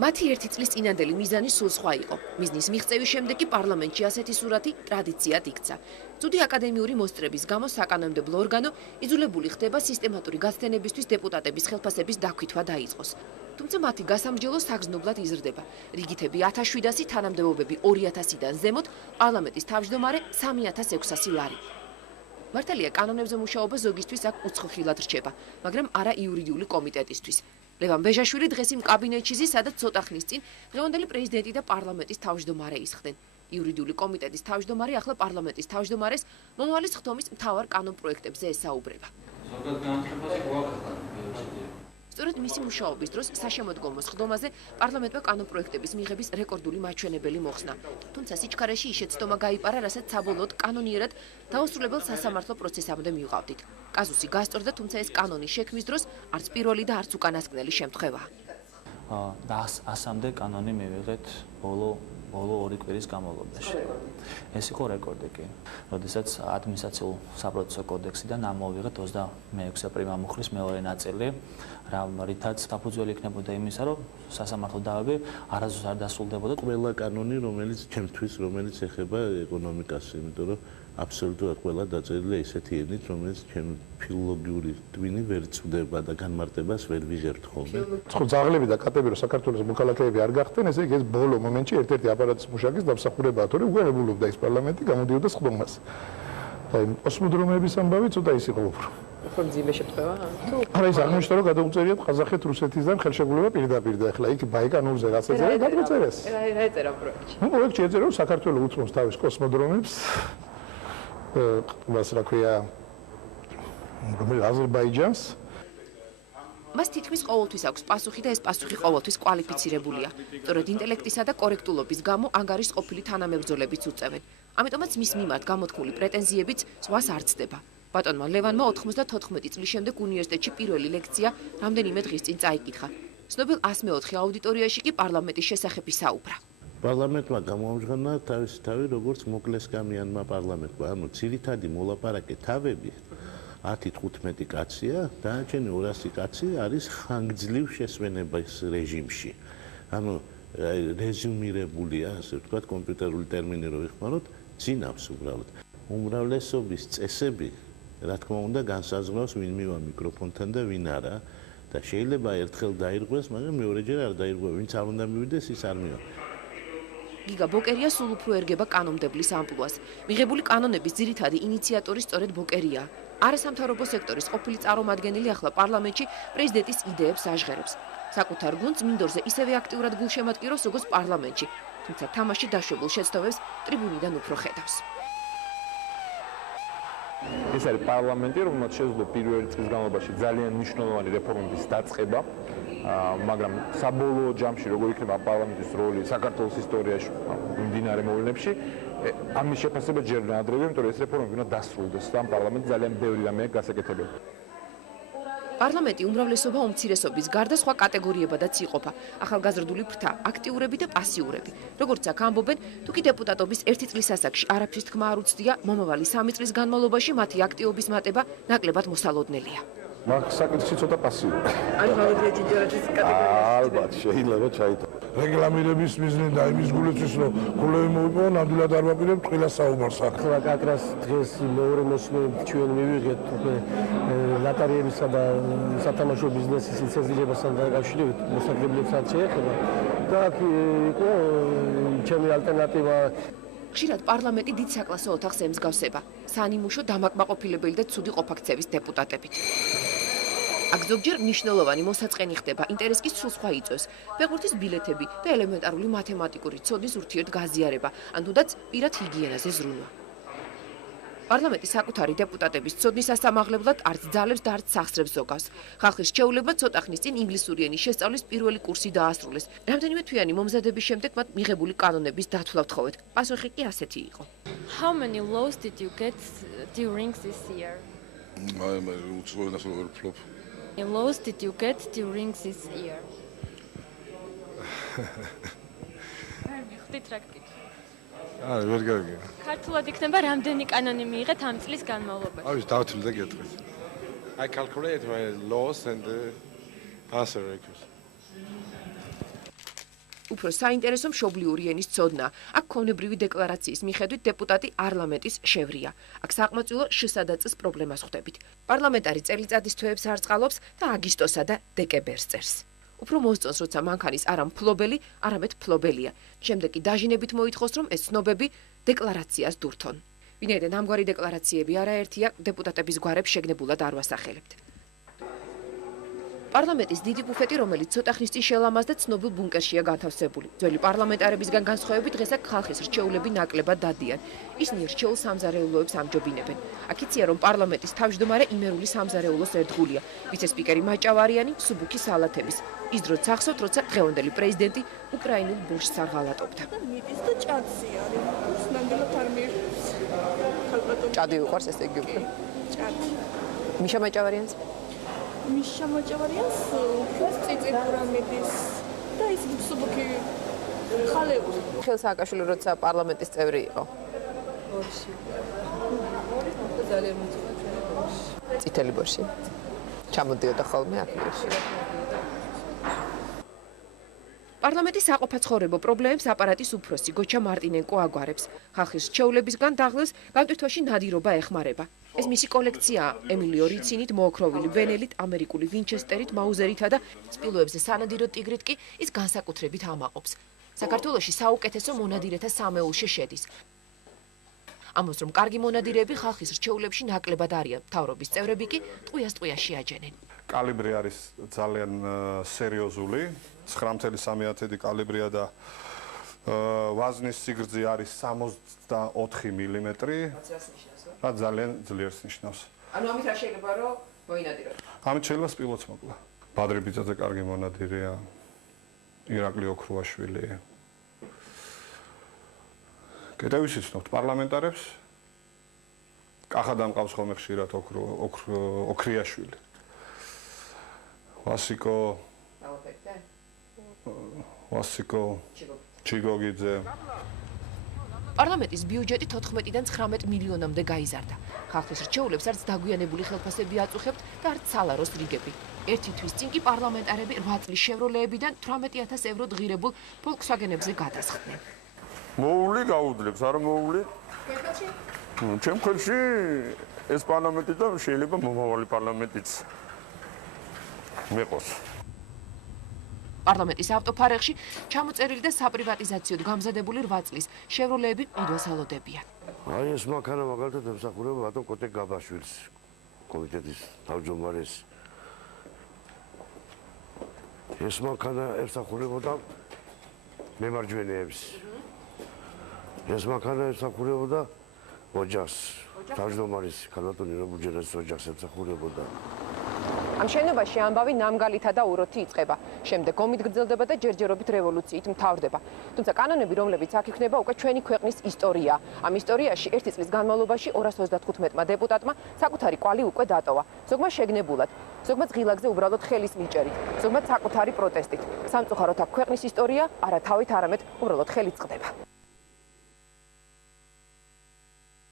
მათი ერთი წლის წინანდელი მიზანი სულ სხვა იყო. მიზნის მიღწევის შემდეგ კი პარლამენტში ასეთი სურათი ტრადიციად იქცა. ცუდი აკადემიური მოსწრების გამო საკანონმდებლო ორგანო იძულებული ხდება სისტემატური გაცდენებისთვის დეპუტატების ხელფასების დაქვითვა დაიწყოს. თუმცა მათი გასამრჯელო საგრძნობლად იზრდება. რიგითები 1700, თანამდებობები 2000-დან ზემოთ, პარლამენტის თავმჯდომარე 3600 ლარი. მართალია კანონებზე მუშაობა ზოგისთვის აქ უცხოხილად რჩება, მაგრამ არა იურიდიული კომიტეტისთვის. ლევან ბეჟაშვილი დღეს იმ კაბინეტში იზის, სადაც ცოტა ხნის წინ დღევანდელი პრეზიდენტი და პარლამენტის თავმჯდომარე ისხდნენ. იურიდიული კომიტეტის თავმჯდომარე ახლა პარლამენტის თავმჯდომარეს მომავლის ხდომის მთავარ კანონ პროექტებზე ესაუბრება. სწორედ მისი მუშაობის დროს საშემოდგომო სხდომაზე პარლამენტმა კანონპროექტების მიღების რეკორდული მაჩვენებელი მოხსნა. თუმცა სიჩქარეში ის შეცდომა გაიპარა, რასაც საბოლოოდ კანონიერად დაუსრულებელ სასამართლო პროცესამდე მივყავდით. კაზუსი გასწორდა, თუმცა ეს კანონის შექმნის დროს არც პირველი და არც უკანასკნელი შემთხვევაა. და 100-მდე კანონი მივიღეთ ბოლო 2 კვირის განმავლობაში. ეს იყო რეკორდი კი. როდესაც ადმინისტრაციულ საპროცესო კოდექსიდან ამოვიღეთ 26 პრიმამუხლის მეორე ნაწილი, რითაც საფუძველი იქნებოდა იმისა, რომ სასამართლო დავები არასდროს არ დასრულდებოდა. ყველა კანონი, რომელიც ეხება ეკონომიკას, იმიტომ რომ აბსოლუტურად ყველა დაწერილია ისეთი ენით, რომელიც ჩემი ფილოლოგიური ტვინი ვერ წვდება და განმარტებას ვერ ვიღებთ ხოლმე. ხო, ძაღლები და კატები რო საქართველოს მოქალაქეები არ გახდნენ, ესე იგი ეს ბოლო მომენტში ერთ-ერთი აპარატის მუშაკის დამსახურებაა, თორე უკვე რეგულობდა ის პარლამენტი, გამოდიოდა სხდომას. და კოსმოდრომების ამბავი ცოტა ის იყო უფრო. უფრო მძიმე შემთხვევა? არა, ის აღნიშნა რომ გადაუწერიათ ყაზახეთ რუსეთიდან ხელშეკრულება პირდაპირ და ახლა იქ ბაიკანურზე რაც ეწერა, გადმოწერეს. რა ეწერა პროექტში? ნუ პროექტში ეწერა რომ საქართველოს უწმობს თავის კოსმოდრომებს მას რა ქვია აზერბაიჯანს მას თითქმის ყოველთვის აქვს პასუხი და ეს პასუხი ყოველთვის კვალიფიცირებულია. სწორედ ინტელექტისა და კორექტულობის გამო ანგარის ყოფილი თანამებრძოლებიც უწევენ. ამიტომაც მის მიმართ გამოთქმული პრეტენზიებიც ზღვას არ ცდება. ბატონმა ლევანმა 94 წლის შემდეგ უნივერსიტეტში პირველი ლექცია რამდენიმე დღის წინ წაიკითხა. ცნობილ 104 აუდიტორიაში კი პარლამენტის შესახებ ისაუბრა. პარლამენტმა გამოამჟღავნა თავისი თავი როგორც მოკლესკამიანმა პარლამენტმა. ანუ ძირითადი მოლაპარაკე თავები 10-15 კაცია, დანარჩენი 200 კაცი არის ხანგრძლივ შესვენების რეჟიმში. ანუ რეზუმირებულია, ასე ვთქვათ, კომპიუტერული ტერმინი რო ვიხმაროთ, ძინავს უბრალოდ. უმრავლესობის წესები, რა თქმა უნდა, განსაზღვრავს ვინ მივა მიკროფონთან და ვინ არა და შეიძლება ერთხელ დაირღვეს, მაგრამ მეორეჯერ არ დაირღვევა. ვინც არ უნდა მივიდეს, ის არ მივა. გიგა ბოკერია სულ უფრო ერგება კანონმდებლის ამპლუას. მიღებული კანონების ძირითადი ინიციატორი სწორედ ბოკერია. არასამთავრობო სექტორის ყოფილი წარმომადგენელი ახლა პარლამენტში პრეზიდენტის იდეებს აჟღერებს. საკუთარ გუნდს მინდორზე ისევე აქტიურად გულშემატკივრობს, როგორც პარლამენტში, თუმცა თამაში დაშვებულ შეცდომებს ტრიბუნიდან უფრო ხედავს. ეს არის პარლამენტი, რომელსაც შეძლო პირველი წლის განმავლობაში ძალიან მნიშვნელოვანი რეფორმების დაწყება, მაგრამ საბოლოო ჯამში როგორ იქნება პარლამენტის როლი საქართველოს ისტორიაში მიმდინარე მოვლენებში, ამის შეფასება ჯერ ნადრევია, იმიტომ რომ ეს რეფორმები უნდა დასრულდეს და პარლამენტი ძალიან ბევრი რამეა გასაკეთებელი. პარლამენტი უმრავლესობა უმცირესობის გარდა სხვა კატეგორიებადაც იყოფა. ახალგაზრდული ფრთა, აქტიურები და პასიურები. როგორც აქ ამბობენ, თუ კი დეპუტატობის 1 წლის ასაკში არაფრის თქმა არ უცდია, მომავალი 3 წლის განმავლობაში მათი აქტივობის მატება ნაკლებად მოსალოდნელია. მაგ საკითხში ცოტა პასიური. არ გავიგეთ ჯერადის კატეგორიაში. ალბათ შეიძლება ჩაითვალა. რეგლამირების მიზნი და იმის გულისთვის რომ გულები მოიპოვო, ნამდვილად არ ვაპირებთ ყველა საუბარს აქ. ახლა კაკრას დღეს მეორე მოსვლით ჩვენ მივიღეთ უკვე ლოტერიებისა და სათამაშო ბიზნესის ლიცენზირებასთან დაკავშირებით მოსაგრებლებსაც შეეხება და აქ იყო ჩემი ალტერნატივა. ხშირად პარლამენტი დიდ საკლასო ოთახს ემსგავსება. საანიმუშო დამაკმაყოფილებელი და ცუდი ყოფაქცევის დეპუტატებით. აქ ზოგჯერ მნიშვნელოვანი მოსაწყენი ხდება, ინტერესი კი სულ სხვა იწვევს. ფეხბურთის ბილეთები და ელემენტარული მათემატიკური ცოდნის ურთიერთგაზიარება, ან თუნდაც პირად ჰიგიენაზე ზრუნვა. პარლამენტი საკუთარი დეპუტატების ცოდნის ასამაღლებლად არც ძალებს და არც სახსრებს ზოგავს. ხალხის რჩეულებმა ცოტა ხნის წინ ინგლისური ენის შესწავლის პირველი კურსი დაასრულეს. რამდენიმე თვიანი მომზადების შემდეგ მათ მიღებული კანონების დათვლა ვთხოვეთ. პასუხი კი ასეთი იყო. How many laws did you get during this year? Laws did you get during this year? ვერ გავიგე. ქართულად იქნება რამდენი კანონი მიიღეთ ამ წლის განმავლობაში? ავი დავთვლი და გეტყვით. I calculate my laws and answer accuracy. უფრო საინტერესო მშობლიური ენის ცოდნა. აქ ქონებრივი დეკლარაციის მიხედვით დეპუტატი არლამენტის შევრია. აქ საყმაწვილო შესადაწეს პრობლემას ხვდებით. პარლამენტარი წელიწადის თვეებს არ წყალობს და აგვისტოსა და დეკემბერს წერს. უფრო მოსწონს, როცა მანქანის არა მფლობელი, არამედ ფლობელია. შემდეგ კი დაჟინებით მოითხოვს, რომ ეს ცნობები დეკლარაციას დურთონ. ვინაიდან ამგვარი დეკლარაციები არაერთია, დეპუტატების გვარებს შეგნებულად არ ვასახელებთ. პარლამენტის დიდი ბუფეტი, რომელიც ცოტა ხნის წინ შელამაზდა, ცნობილ ბუნკერშია განთავსებული. ძველი პარლამენტარებისგან განსხვავებით, დღეს აქ ხალხის რჩეულები ნაკლებად დადიან. ისინი რჩეულ სამზარეულოებს ამჯობინებენ. აქ იციან, რომ პარლამენტის თავმჯდომარე იმერული სამზარეულოს ერთგულია. ვიცე-სპიკერი მაჭავარიანი სუბუქი სალათების. ის დროც ახსოვთ, როცა დღევანდელი პრეზიდენტი უკრაინულ ბურჯს აღალატობდა. მიდის და ჭადსი არის. ნამდვილად არ მიიღებს. ხალხატო. ჭადი უყვარს ესე იგი უფრო. ჭადი. მიშა მაჭავარიანს? მიშა მაჭავარიანს უბრალოდ წიწიფურა მიდის და ის სუბუქი ხალეულ. ხელ სააკაშვილი როცა პარლამენტის წევრი იყო. ბორში. ძალიან მოწონდა ჩვენი ბორში. წითელი ბორში. ჩამოდიოდა ხოლმე აქ ბორში. პარლამენტის საყოფაცხოვრებო პრობლემებს აპარატის უფროსი გოჩა მარტინენკო აგვარებს. ხალხის რჩეულებისგან დაღლილს განტვირთვაში ნადირობა ეხმარება. ეს მისი კოლექციაა, ემილიო რიცინით, მოოქროვილი ვენელით, ამერიკული ვინჩესტერით, მაუზერითა და სპილოებზე სანადირო ტიგრით კი ის განსაკუთრებით ამაყობს. საქართველოში საუკეთესო მონადირეთა სამეულში შედის. ამას რომ კარგი მონადირეები ხალხის რჩეულებში ნაკლებად არიან, მთავრობის წევრები კი ტყვიას-ტყვიაში აჯენენ. კალიბრი არის ძალიან სერიოზული, 9.3 კალიბრია და ვაზნის სიგრძე არის 64 მმ. რა ძალიან ძლიერს ნიშნავს. ანუ ამით რა შეიძლება რომ მოინადიროთ? ამით შეიძლება სპილოც მოკლა. ბადრი ბიძაძე კარგი მონადირეა. ირაკლი ოქრუაშვილი. კიდევ ვიცნობთ პარლამენტარებს. კახა დამყავს ხოლმე ხშირად ოქრიაშვილი. ვასიკო ჩიგოგიძე. პარლამენტის ბიუჯეტი 14-დან 19 მილიონამდე გაიზარდა. ხალხის რჩეულებს არც დაგვიანებული ხელფასები აწუხებთ და არც სალაროს რიგები. ერთი თვის წინ კი პარლამენტარები 8 წლის შევროლეებიდან 18,000 ევრო ღირებულ Volkswagen-ებზე გადასხდნენ. მოული გაუდლებს, არა მოული? ჩემ ხელში ეს პარლამენტი და შეიძლება მომავალი პარლამენტიც მეყოს. პარლამენტის ავტოფარეხში ჩამოწერილი და საპრივატიზაციოდ გამზადებული 8 წლის შევროლეები მედვას ელოდებიან. აი ეს მანქანა მაგალითად ემსახურება ბატონ კოტე გაბაშვილს, კომიტეტის თავმჯდომარეს. ეს მანქანა ემსახურებოდა მემარჯვენეებს. ეს მანქანა ემსახურებოდა ოჯახს, თავმჯდომარის ქალბატონი რობუჯერას ოჯახს ემსახურებოდა. ამ შენობაში ამბავი ნამგალითა და უროთი იწყება. შემდეგ ომით გრძელდება და ჯერჯერობით რევოლუციით მთავრდება. თუმცა კანონები, რომლებიც აქ იქნება, უკვე ჩვენი ქვეყნის ისტორია. ამ ისტორიაში 1 წლის განმავლობაში 235 დეპუტატმა საკუთარი კვალი უკვე დატოვა. ზოგმა შეგნებულად, ზოგმა ღილაკზე უბრალოდ ხელის მიჭერით, ზოგმა საკუთარი პროტესტით. სამწუხაროდ აქ ქვეყნის ისტორია არა თავით, არამედ უბრალოდ ხელით წყდება.